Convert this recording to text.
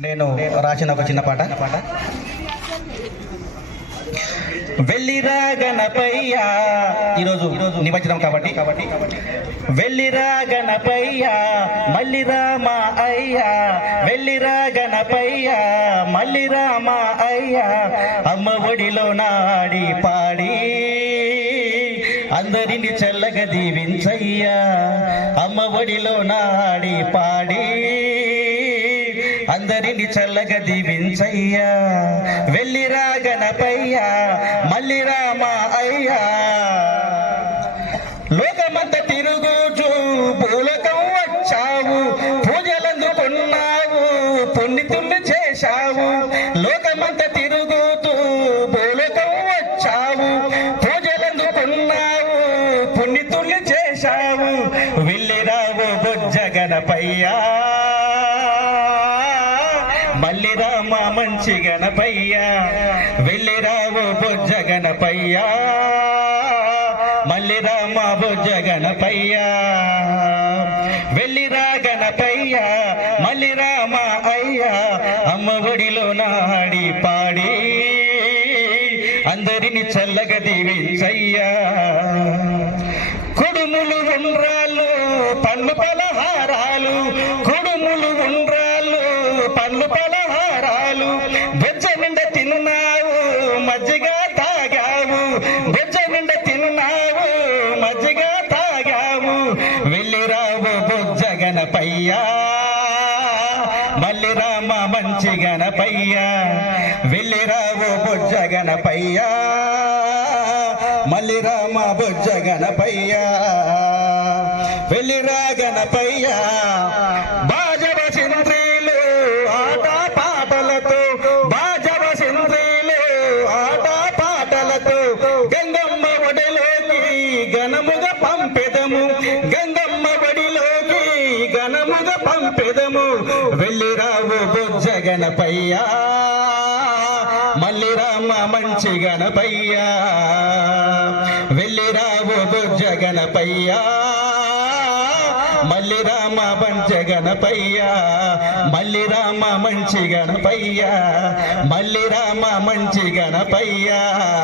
నేను రాసిన ఒక చిన్న పాట. వెళ్ళిరా గణపయ్యా ఈరోజు నిమజ్జనం కాబట్టి. కాబట్టి వెళ్ళిరా గణపయ్యా మల్లిరా మా అయ్యా. వెళ్ళిరా గణపయ్యా మల్లిరా మా అయ్యా. అమ్మ ఒడిలో నాడి పాడి. అందరిని చల్లగా దీవించయ్యా. అమ్మ ఒడిలో నాడి పాడి. అందరిని చల్లగా దీవించయ్యా. వెళ్ళిరా గణపయ్యా. మళ్ళీ మా అయ్యా. లోకమంత తిరుగుచు భూలోకం వచ్చావు. పూజలందుకున్నావు పుణ్యతుల్ని చేశావు. లోకమంత తిరుగుతూ పూలకం వచ్చావు. పూజలందుకున్నావు పుణ్యతుల్ని చేశావు. వెళ్ళిరావు బొజ్జ గణపయ్యా. మల్లిరా మా మంచి గణపయ్యా. వెళ్ళిరావు బొజ్జ గణపయ్యా. మల్లిరా మా బొజ్జ గణపయ్యా. వెళ్ళిరా గణపయ్యా. మల్లిరామా అయ్యా. అమ్మ ఒడిలో నాడి పాడి. అందరిని చల్లగా దీవించయ్యా. కుడుములు ఉండ్రాళ్ళు పండు పలహారాలు పాలు బెజ్జ నిండా తిన్నావు మజ్జిగ తాగావు. బెజ్జ నిండా తిన్నావు మజ్జిగ తాగావు. వెళ్ళిరావు బొజ్జ గణపయ్యా. మళ్ళీ రామ మంచి గణపయ్యా. వెళ్ళిరావు బొజ్జ గణపయ్యా. మళ్ళీ రామ బొజ్జ గణపయ్యా. వెళ్ళిరా గణపయ్యా. బాజవ ఘనముగా పంపెదము. గంగమ్మ బడిలోకి ఘనముగా పంపెదము. వెళ్ళిరావు బొజ్జ గణపయ్యా. మళ్ళీ మంచి గణపయ్యా. వెళ్ళిరావు బొజ్జ గణపయ్యా. మళ్ళీ రామ మంచి గణపయ్యా. మల్లిరామ రామ మంచి గణపయ్యా. మళ్ళీ రామ మంచి గణపయ్యా.